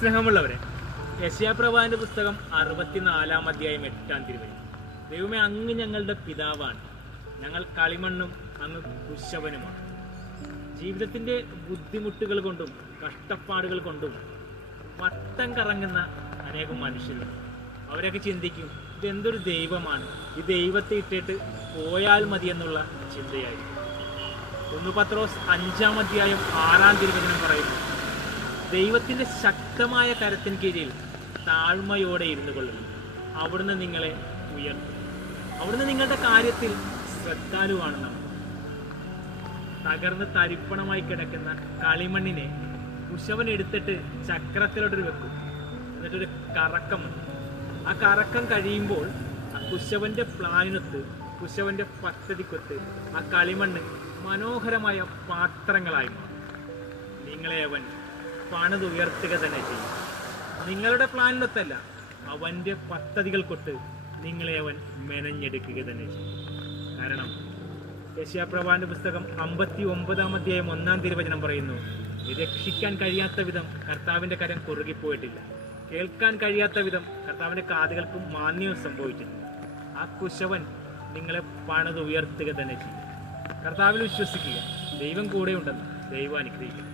സ്നേഹമുള്ളവരെ യശയാപ്രഭാന്റെ പുസ്തകം അറുപത്തിനാലാം അധ്യായം എട്ടാം തിരുവരി ദൈവമേ അങ്ങ് ഞങ്ങളുടെ പിതാവാണ്. ഞങ്ങൾ കളിമണ്ണും അങ്ങ് കുശവനുമാണ്. ജീവിതത്തിന്റെ ബുദ്ധിമുട്ടുകൾ കൊണ്ടും കഷ്ടപ്പാടുകൾ കൊണ്ടും വട്ടം കറങ്ങുന്ന അനേകം മനുഷ്യരുണ്ട്. അവരൊക്കെ ചിന്തിക്കും ഇതെന്തൊരു ദൈവമാണ്? ഈ ദൈവത്തെ ഇട്ടിട്ട് പോയാൽ മതി എന്നുള്ള ചിന്തയായിരിക്കും. ഒന്ന് പത്രോസ് അഞ്ചാം അധ്യായം ആറാം തിരുവചനം പറയുന്നു. ദൈവത്തിന്റെ ശക്തമായ കരത്തിന് കീഴിൽ താഴ്മയോടെ ഇരുന്നു കൊള്ളുന്നു. അവിടുന്ന് നിങ്ങളെ ഉയർത്തും. അവിടുന്ന് നിങ്ങളുടെ കാര്യത്തിൽ ശ്രദ്ധാലുവാണ് നമ്മൾ തകർന്ന് തരിപ്പണമായി കിടക്കുന്ന കളിമണ്ണിനെ കുശവൻ എടുത്തിട്ട് ചക്രത്തിലോട്ട് വെക്കും. എന്നിട്ടൊരു കറക്കം ആ കറക്കം കഴിയുമ്പോൾ ആ കുശവന്റെ പ്ലാനിനൊത്ത് കുശവന്റെ പദ്ധതിക്കൊത്ത് ആ കളിമണ്ണ് മനോഹരമായ പാത്രങ്ങളായി മാറും. നിങ്ങളെ അവൻ പണിതുയർത്തുക തന്നെ ചെയ്യും. നിങ്ങളുടെ പ്ലാനിനൊത്തല്ല പദ്ധതികൾ കൊട്ട് നിങ്ങളെ അവൻ മെനഞ്ഞെടുക്കുക തന്നെ ചെയ്യും. കാരണം യശ്യാപ്രഭാന്റെ പുസ്തകം അമ്പത്തി ഒമ്പതാം അധ്യായം ഒന്നാം തിരുവചനം പറയുന്നു രക്ഷിക്കാൻ കഴിയാത്ത വിധം കർത്താവിന്റെ കരം കുറുകിപ്പോയിട്ടില്ല. കേൾക്കാൻ കഴിയാത്ത വിധം കർത്താവിന്റെ കാതുകൾക്ക് മാന്യവും സംഭവിച്ചിട്ടില്ല ആ കുശവൻ നിങ്ങളെ പണിത് ഉയർത്തുക തന്നെ ചെയ്യും. കർത്താവിൽ വിശ്വസിക്കുക ദൈവം കൂടെ ഉണ്ടെന്ന് ദൈവം അനുഗ്രഹിക്കുന്നു.